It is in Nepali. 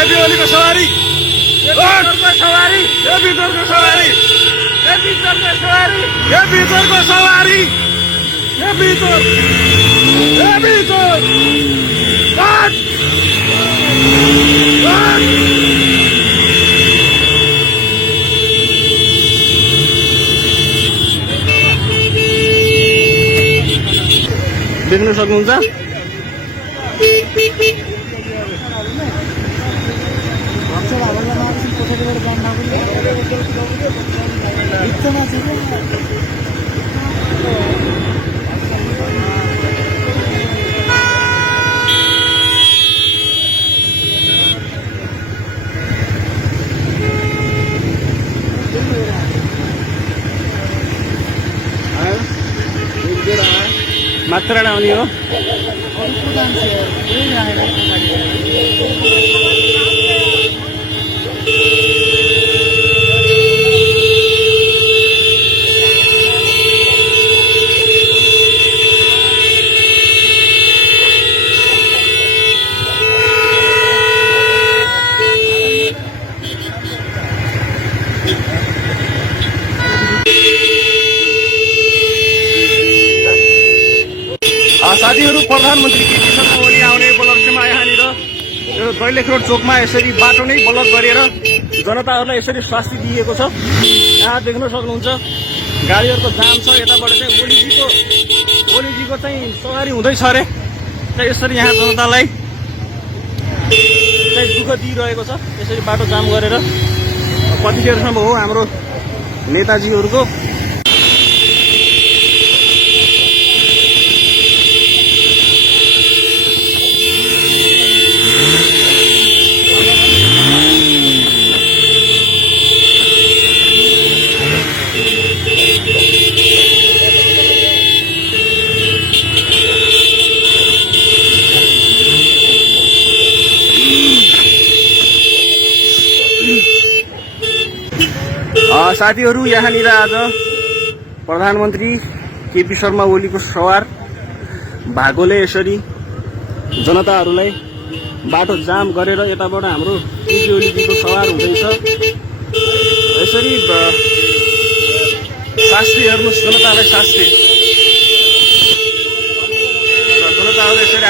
केपी ओलीको सवारी सवारी भित्रको सवारी भित्रको सवारी भित्रको सवारी भित्र देख्न सक्नुहुन्छ मात्र आउने हो साथीहरू प्रधानमन्त्री केपी शर्मा ओली आउने उपलक्ष्यमा यहाँनिर दैलेख रोड चोकमा यसरी बाटो नै ब्लक गरेर जनताहरूलाई यसरी शास्ति दिएको छ। यहाँ देख्न सक्नुहुन्छ गाडीहरूको जाम छ। यताबाट चाहिँ ओलीजीको चाहिँ सवारी हुँदैछ अरे। यसरी यहाँ जनतालाई चाहिँ दुःख दिइरहेको छ यसरी बाटो जाम गरेर। कतिखेरसम्म हो हाम्रो नेताजीहरूको साथीहरू यहाँनिर आज प्रधानमन्त्री केपी शर्मा ओलीको सवार भागोले यसरी जनताहरूलाई बाटो जाम गरेर यताबाट हाम्रो केपी ओलीजीको सवार हुँदैछ। यसरी शास्ति हेर्नुहोस् जनतालाई शास्ति जनताहरू यसरी